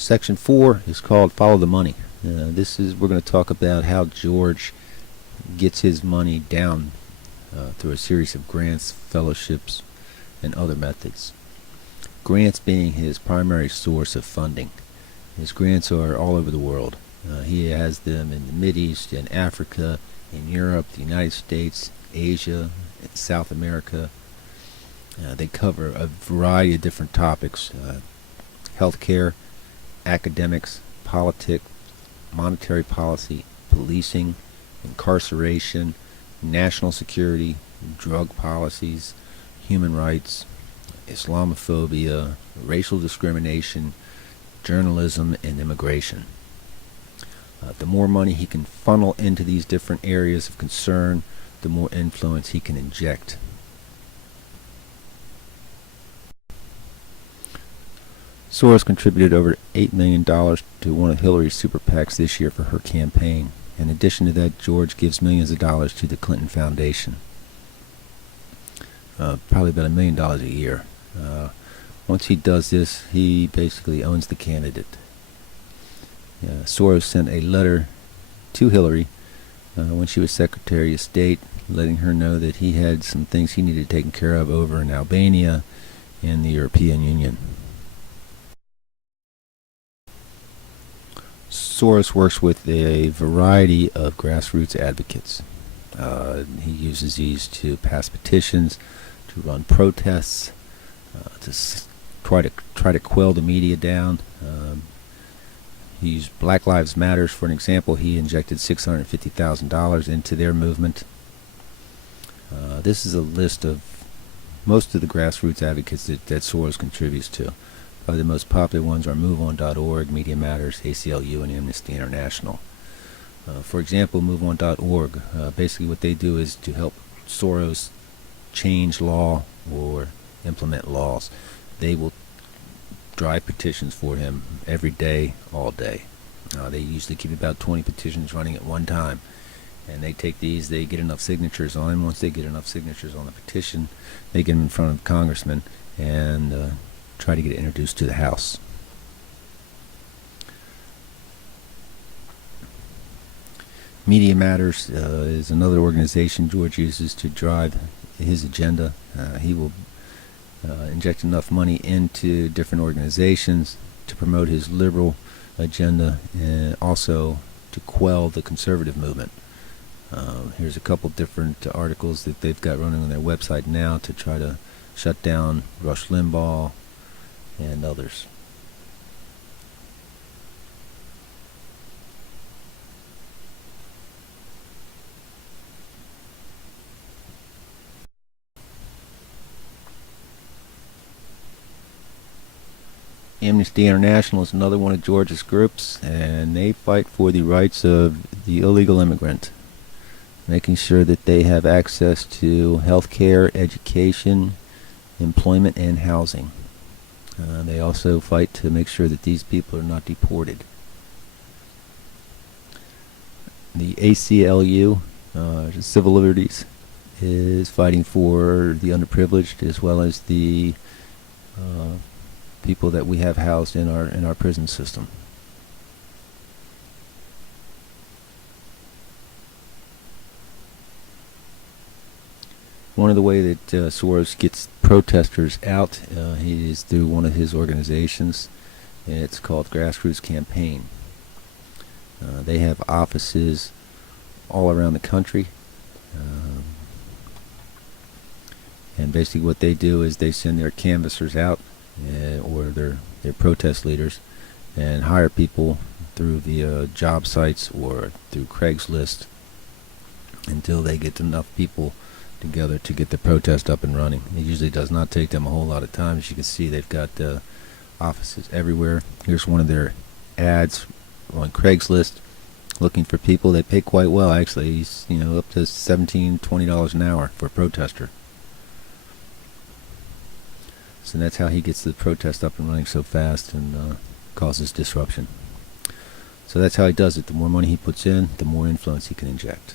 Section 4 is called Follow the Money. We're going to talk about how George gets his money down through a series of grants, fellowships, and other methods. Grants being his primary source of funding. His grants are all over the world. He has them in the Mideast, in Africa, in Europe, the United States, Asia, South America. They cover a variety of different topics: healthcare, academics, politics, monetary policy, policing, incarceration, national security, drug policies, human rights, Islamophobia, racial discrimination, journalism, and immigration. The more money he can funnel into these different areas of concern, the more influence he can inject. Soros contributed over $8 million to one of Hillary's super PACs this year for her campaign. In addition to that, George gives millions of dollars to the Clinton Foundation. Probably about $1 million a year. Once he does this, he basically owns the candidate. Soros sent a letter to Hillary when she was Secretary of State, letting her know that he had some things he needed taken care of over in Albania and the European Union. Soros works with a variety of grassroots advocates. He uses these to pass petitions, to run protests, to try to quell the media down. He used Black Lives Matters for an example. He injected $650,000 into their movement. This is a list of most of the grassroots advocates that Soros contributes to. Probably the most popular ones are MoveOn.org, Media Matters, ACLU, and Amnesty International. For example, MoveOn.org, basically what they do is to help Soros change law or implement laws. They will drive petitions for him every day, all day. They usually keep about 20 petitions running at one time. And they take these, they get enough signatures on them. Once they get enough signatures on the petition, they get them in front of congressmen and try to get it introduced to the House. Media Matters is another organization George uses to drive his agenda. He will inject enough money into different organizations to promote his liberal agenda and also to quell the conservative movement. Here's a couple different articles that they've got running on their website now to try to shut down Rush Limbaugh and others. Amnesty International is another one of George's groups, and they fight for the rights of the illegal immigrant, making sure that they have access to health care, education, employment, and housing. They also fight to make sure that these people are not deported. The ACLU, Civil Liberties, is fighting for the underprivileged as well as the people that we have housed in our prison system. One of the ways that Soros gets protesters out is through one of his organizations, and it's called Grassroots Campaign. They have offices all around the country, and basically what they do is they send their canvassers out or their protest leaders and hire people through the job sites or through Craigslist until they get enough people together to get the protest up and running. It usually does not take them a whole lot of time. As you can see, they've got offices everywhere. Here's one of their ads on Craigslist looking for people. They pay quite well, actually. He's, up to $17, $20 an hour for a protester. So that's how he gets the protest up and running so fast and causes disruption. So that's how he does it. The more money he puts in, the more influence he can inject.